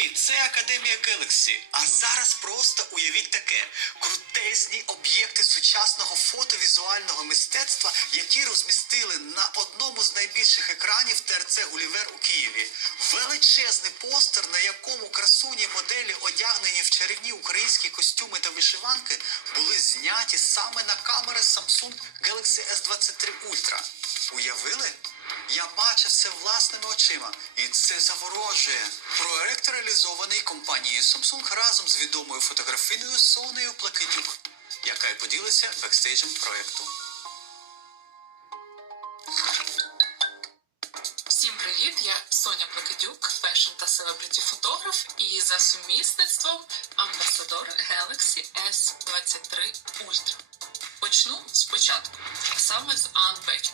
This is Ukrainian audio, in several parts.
Привіт, це Академія Galaxy. А зараз просто уявіть таке: крутезні об'єкти сучасного фотовізуального мистецтва, які розмістили на одному з найбільших екранів ТРЦ Гулівер у Києві. Величезний постер, на якому красуні моделі, одягнені в чарівні українські костюми та вишиванки, були зняті саме на камери Samsung Galaxy S23 Ultra. Уявили? Я бачив це власними очима, і це заворожує. Проект реалізований компанією Samsung разом з відомою фотографиною Сонею Плакидюк, яка й поділиться бекстейджем проекту. Всім привіт! Я Соня Плакидюк, фешн та селебриті фотограф і за сумісництвом амбасадор Galaxy S23 Ultra. Почну спочатку, саме з Unpack.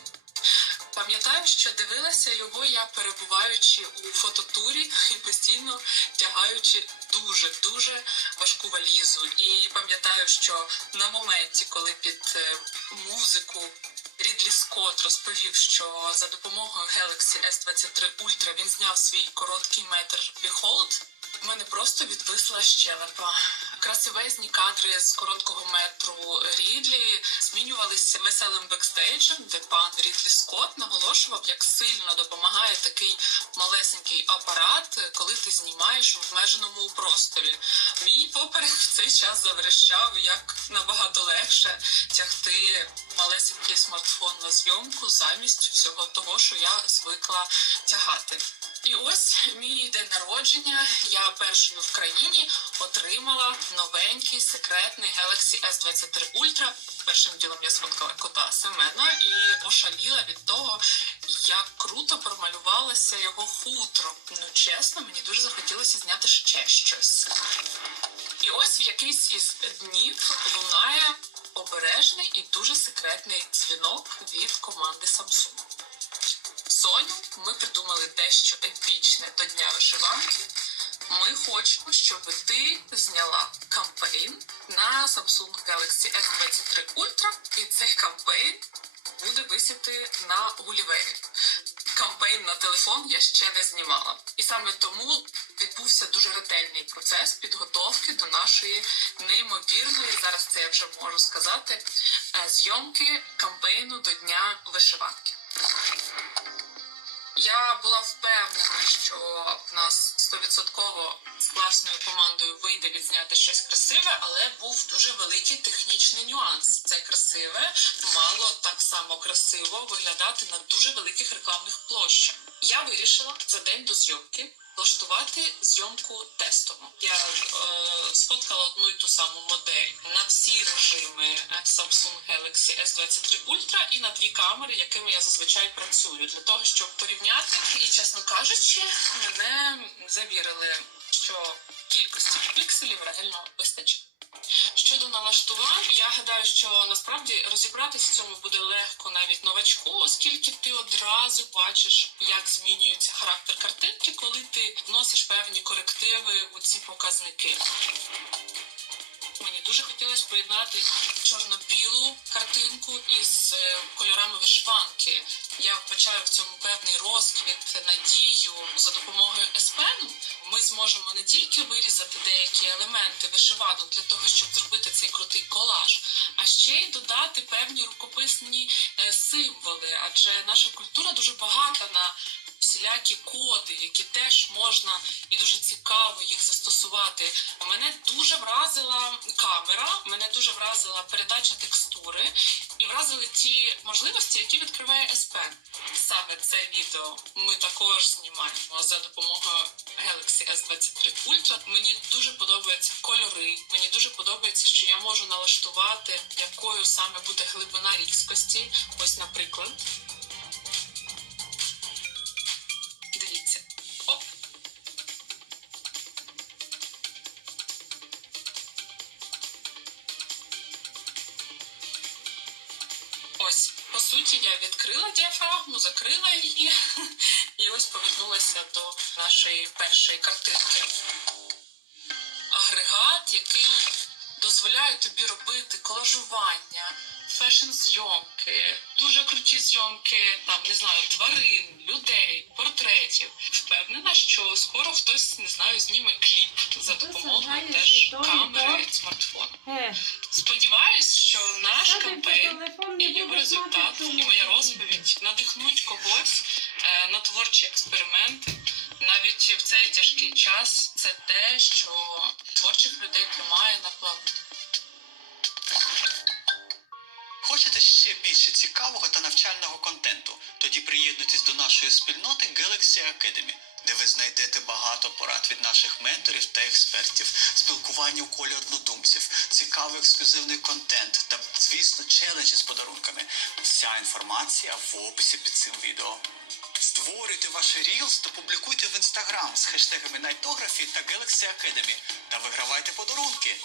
Пам'ятаю, що дивилася його я перебуваючи у фототурі і постійно тягаючи дуже дуже важку валізу. І пам'ятаю, що на моменті, коли під е, музику Рідлі Скотт розповів, що за допомогою Galaxy S23 Ultra він зняв свій короткий метр Behold, в мене просто відвисла щелепа. Красивезні кадри з короткого метру Рідлі змінювалися веселим бекстейджем, де пан Рідлі Скотт наголошував, як сильно допомагає такий малесенький апарат, коли ти знімаєш в обмеженому просторі. Мій поперек в цей час заверещав, як набагато легше тягти малесенький смартфон на зйомку замість всього того, що я звикла тягати. І ось мій день народження. Я першою в країні отримала новенький секретний Galaxy S23 Ultra. Першим ділом я сфоткала кота Семена і ошаліла від того, як круто промалювалося його хутро. Ну чесно, мені дуже захотілося зняти ще щось. І ось в якийсь із днів лунає обережний і дуже секретний дзвінок від команди Samsung. Соню, ми придумали дещо епічне до Дня вишиванки. Ми хочемо, щоб ти зняла кампейн на Samsung Galaxy S23 Ultra, і цей кампейн буде висіти на Гулівері. Кампейн на телефон я ще не знімала. І саме тому відбувся дуже ретельний процес підготовки до нашої неймовірної, зараз це я вже можу сказати, е, зйомки кампейну до Дня вишиванки. Я була впевнена, що в нас стовідсотково з класною командою вийде відзняти щось красиве, але був дуже великий технічний нюанс. Це красиве мало так само красиво виглядати на дуже великих рекламних площах. Я вирішила за день до зйомки влаштувати зйомку тестово. Я е, сфоткала одну і ту саму модель на всі режими Samsung Galaxy S23 Ultra і на дві камери, якими я зазвичай працюю, для того, щоб порівняти. І чесно кажучи, мене завірили, що кількості пікселів реально вистачить. Щодо налаштувань, я гадаю, що насправді розібратися в цьому буде легко навіть новачку, оскільки ти одразу бачиш, як змінюється характер картинки, коли ти вносиш певні корективи у ці показники. Мені дуже хотілося поєднати чорно-білу картинку із е, кольорами вишиванки. Я вбачаю в цьому певний розквіт, надію за допомогою еспену. Ми зможемо не тільки вирізати деякі елементи вишиванок для того, щоб зробити цей крутий колаж, а ще й додати певні рукописні е, символи, адже наша культура дуже багата на всілякі коди, які теж можна і дуже цікаво їх застосувати. Мене дуже вразила камера, мене дуже вразила передача текстури і вразили ті можливості, які відкриває Pen. Саме це відео ми також знімаємо за допомогою Galaxy S23 Ultra. Мені дуже подобаються кольори. Мені дуже подобається, що я можу налаштувати, якою саме буде глибина різкості. Ось, наприклад. Суті, я відкрила діафрагму, закрила її, і ось повернулася до нашої першої картинки. Агрегат, який дозволяє тобі робити колажування, фешн-зйомки, дуже круті зйомки, там, не знаю, тварин, людей, портретів. Впевнена, що скоро хтось не знаю зніме кліп за допомогою теж камери то. смартфона. Е, Сподіваюсь, що наш кампейн і його результат, і моя розповідь надихнуть когось е, на творчі експерименти. Навіть в цей тяжкий час це те, що творчих людей тримає на плаву. Хочете ще більше цікавого та навчального контенту? Тоді приєднуйтесь до нашої спільноти Galaxy Academy, де ви знайдете багато порад від наших менторів та експертів, спілкування у колі однодумців, цікавий ексклюзивний контент та, звісно, челенджі з подарунками. Вся інформація в описі під цим відео. Створюйте ваші Reels та публікуйте в інстаграм з хештегами Nightography та Galaxy Academy та вигравайте подарунки.